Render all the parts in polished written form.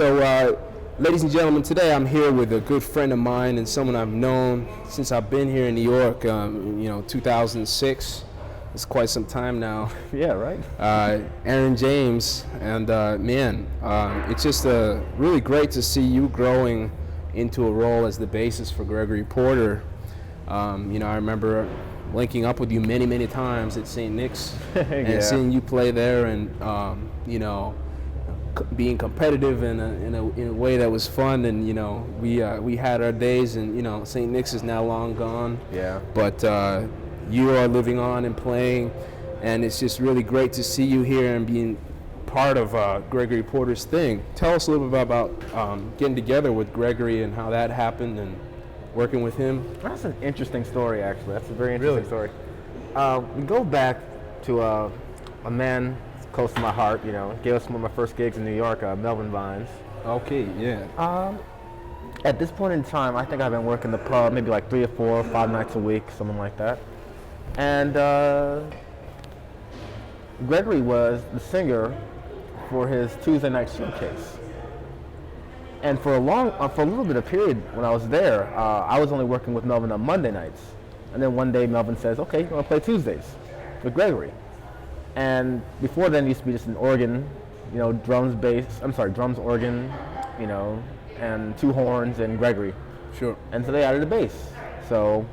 Ladies and gentlemen, today I'm here with a good friend of mine and someone I've known since I've been here in New York, 2006. It's quite some time now. Yeah, right. Aaron James, and it's just really great to see you growing into a role as the bassist for Gregory Porter. I remember linking up with you many, many times at St. Nick's and seeing you play there, and being competitive in a way that was fun. And we had our days, and St. Nick's is now long gone. Yeah. But you are living on and playing, and it's just really great to see you here and being part of Gregory Porter's thing. Tell us a little bit about getting together with Gregory and how that happened and working with him. That's an interesting story, actually. That's a very interesting story. We go back to a man close to my heart, gave us one of my first gigs in New York, Melvin Vines. Okay, yeah. At this point in time, I think I've been working the pub maybe like 3 or 4 or 5 nights a week, something like that. And Gregory was the singer for his Tuesday night showcase. And for a little bit of period when I was there, I was only working with Melvin on Monday nights. And then one day Melvin says, okay, you want to play Tuesdays with Gregory. And before then it used to be just an organ, drums, organ, and 2 horns and Gregory. Sure. And so they added a bass. So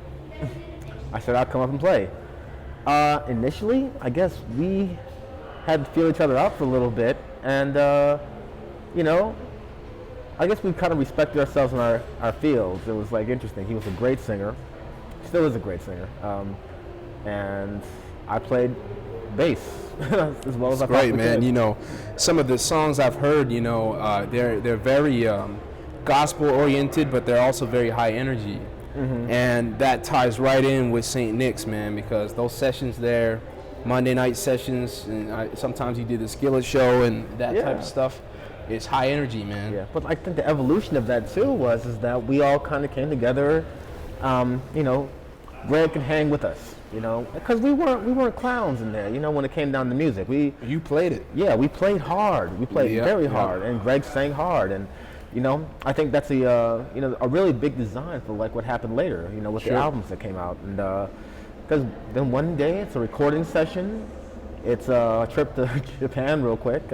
I said I'd come up and play. Initially, I guess we had to feel each other out for a little bit, and I guess we kind of respected ourselves in our fields. It was like interesting. He was a great singer, still is a great singer, and I played bass as well as I possibly could. Man. Some of the songs I've heard, they're very gospel oriented, but they're also very high energy. Mm-hmm. And that ties right in with St. Nick's, man, because those sessions there, Monday night sessions, and sometimes you did the Skillet show and that type of stuff. It's high energy, man. Yeah, but I think the evolution of that too is that we all kind of came together. Greg could hang with us, because we weren't clowns in there. When it came down to music, you played it. Yeah, we played hard. We played very hard, and Greg sang hard, and I think that's a really big design for like what happened later, with the albums that came out, and because then one day it's a recording session, it's a trip to Japan real quick.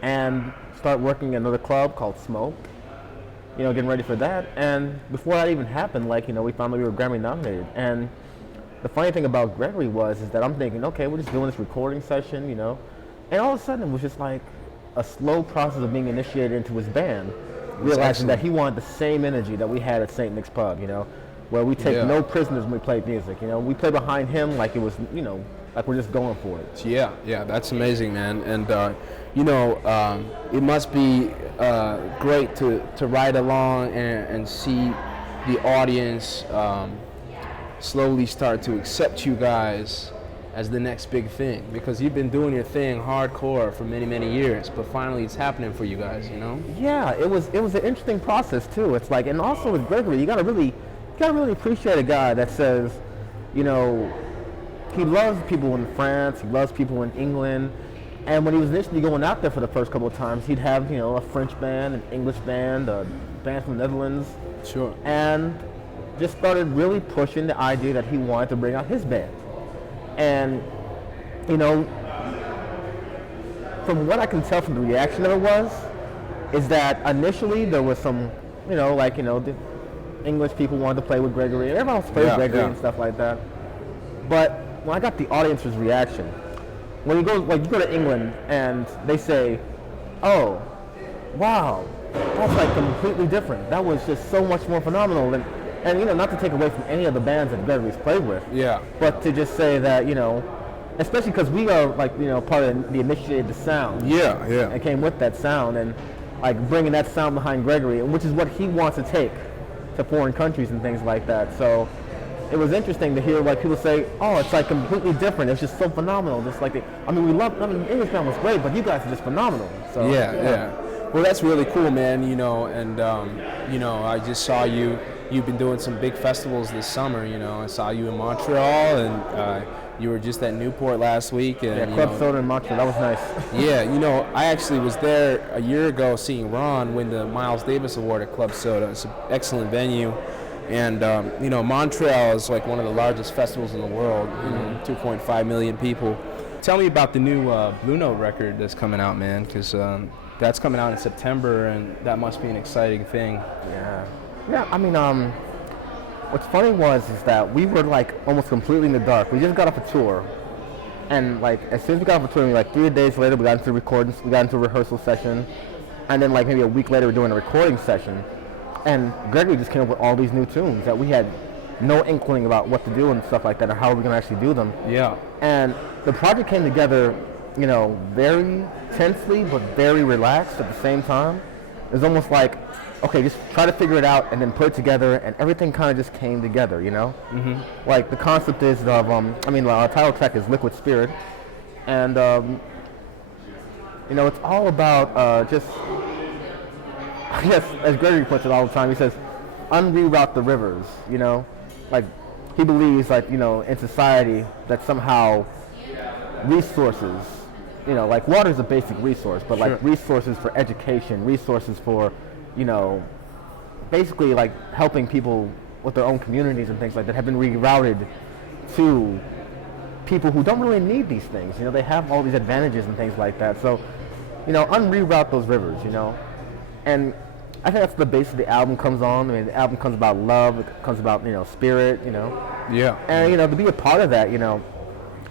And start working at another club called Smoke, getting ready for that. And before that even happened, we found out we were Grammy nominated. And the funny thing about Gregory is that I'm thinking, okay, we're just doing this recording session, and all of a sudden it was just like a slow process of being initiated into his band, realizing that he wanted the same energy that we had at St. Nick's Pub, where we take no prisoners when we play music, we play behind him like it was, like we're just going for it. Yeah, that's amazing, man. And it must be great to ride along and see the audience slowly start to accept you guys as the next big thing, because you've been doing your thing hardcore for many, many years, but finally it's happening for you guys, Yeah, it was an interesting process too. It's like, and also with Gregory, you gotta really appreciate a guy that says, he loves people in France, he loves people in England. And when he was initially going out there for the first couple of times, he'd have, a French band, an English band, a band from the Netherlands. Sure. And just started really pushing the idea that he wanted to bring out his band. And, from what I can tell from the reaction of it is that initially there was some, the English people wanted to play with Gregory, and everyone played with Gregory and stuff like that. But when I got the audience's reaction, when you go to England and they say, "Oh, wow, that's like completely different. That was just so much more phenomenal." And not to take away from any of the bands that Gregory's played with. Yeah. But to just say that, especially because we are part of the initiated the sound. Yeah. And came with that sound, and bringing that sound behind Gregory, which is what he wants to take to foreign countries and things like that. So it was interesting to hear people say, "Oh, it's like completely different. It's just so phenomenal." Just like the English band was great, but you guys are just phenomenal. So yeah. Well, that's really cool, man. And I just saw you've been doing some big festivals this summer. I saw you in Montreal, and You were just at Newport last week. And, yeah, Club Soda in Montreal. That was nice. Yeah, I actually was there a year ago seeing Ron win the Miles Davis Award at Club Soda. It's an excellent venue. And, Montreal is like one of the largest festivals in the world, 2.5 million people. Tell me about the new Blue Note record that's coming out, man, because that's coming out in September, and that must be an exciting thing. Yeah, I mean, what's funny is that we were like almost completely in the dark. We just got off a tour, and like as soon as we got off a tour, like 3 days later, we got into recordings, we got into a rehearsal session, and then like maybe a week later, we're doing a recording session, and Gregory just came up with all these new tunes that we had no inkling about what to do and stuff like that, or how we're gonna actually do them. Yeah. And the project came together, very tensely but very relaxed at the same time. It was almost like, okay, just try to figure it out and then put it together, and everything kind of just came together, Mm-hmm. Like the concept is of, our title track is Liquid Spirit, and it's all about just, I guess, as Gregory puts it all the time, he says, unreroute the rivers, like he believes like, in society that somehow resources, like water is a basic resource, but like resources for education, resources for, basically like helping people with their own communities and things like that have been rerouted to people who don't really need these things. They have all these advantages and things like that. So, unreroute those rivers, and I think that's the base of the album comes on. I mean, the album comes about love, it comes about, spirit, Yeah. And, to be a part of that,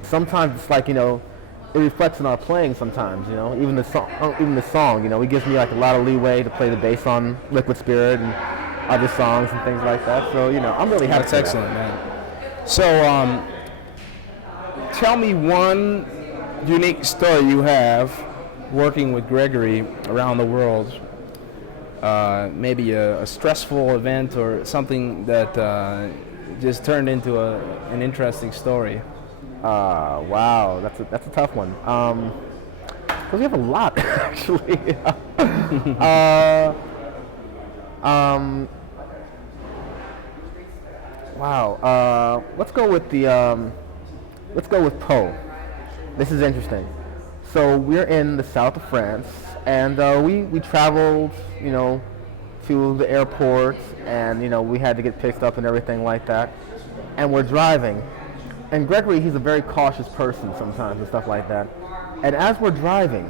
sometimes it's like, it reflects in our playing sometimes, even the song, it gives me like a lot of leeway to play the bass on Liquid Spirit and other songs and things like that. So, I'm really happy. That's excellent, man. So, tell me one unique story you have working with Gregory around the world. Maybe a stressful event or something that just turned into an interesting story. Wow, that's a tough one. Because we have a lot, actually. Wow. Let's go with Poe. This is interesting. So we're in the south of France, and we traveled, to the airport, and we had to get picked up and everything like that. And we're driving, and Gregory, he's a very cautious person sometimes and stuff like that. And as we're driving,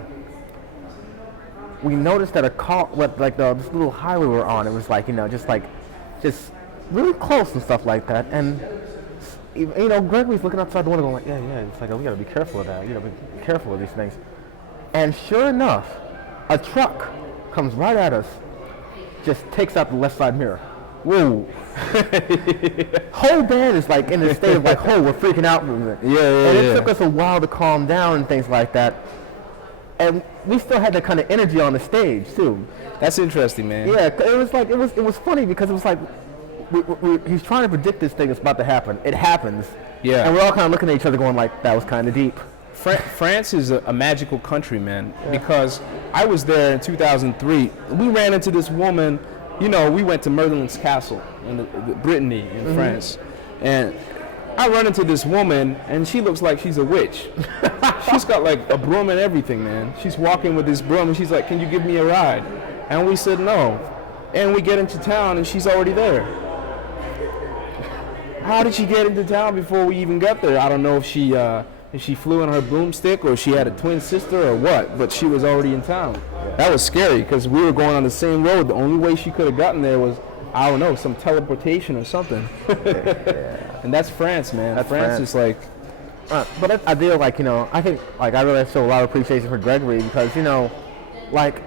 we noticed that this little highway we're on, it was like, just really close and stuff like that. And Gregory's looking outside the window going like, yeah, it's like, we gotta be careful of that, be careful of these things. And sure enough, a truck comes right at us, just takes out the left side mirror. Whoa. Whole band is like in a state of like, we're freaking out. And it took us a while to calm down and things like that. And we still had that kind of energy on the stage too. That's interesting, man. Yeah, it was funny because it was like, he's trying to predict this thing that's about to happen. It happens. Yeah. And we're all kind of looking at each other going like, that was kind of deep. France is a magical country, man, because I was there in 2003. We ran into this woman, we went to Merlin's Castle in Brittany in France, and I run into this woman, and she looks like she's a witch. She's got like a broom and everything, man. She's walking with this broom, and she's like, "Can you give me a ride?" And we said no. And we get into town, and she's already there. How did she get into town before we even got there? I don't know if she flew on her broomstick or she had a twin sister or what, but she was already in town. That was scary because we were going on the same road. The only way she could have gotten there was, I don't know, some teleportation or something. And that's France, man. That's France is like... but I feel like, I think like I really show a lot of appreciation for Gregory because, like,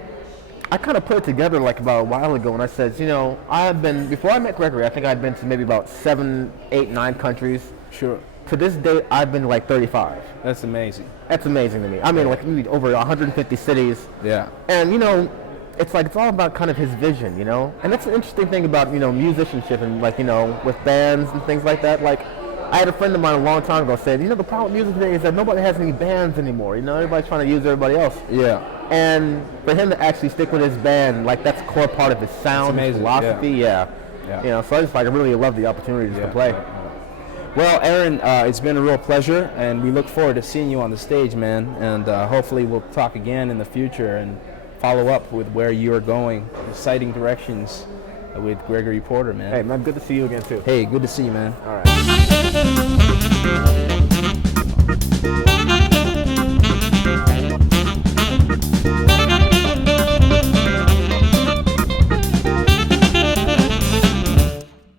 I kind of put it together like about a while ago and I said, before I met Gregory, I think I'd been to maybe about 7, 8, 9 countries. Sure. To this day, I've been to like 35. That's amazing. That's amazing to me. I mean, like maybe over 150 cities. Yeah. And, it's like, it's all about kind of his vision, And that's an interesting thing about, musicianship and like, with bands and things like that. Like, I had a friend of mine a long time ago said, the problem with music today is that nobody has any bands anymore. Everybody's trying to use everybody else. Yeah. And for him to actually stick with his band, like that's a core part of his sound, his philosophy. Yeah. So I just like I really love the opportunities to play. Well, Aaron, it's been a real pleasure, and we look forward to seeing you on the stage, man. And hopefully we'll talk again in the future and follow up with where you are going, exciting directions with Gregory Porter, man. Hey, man, good to see you again, too. Hey, good to see you, man. All right.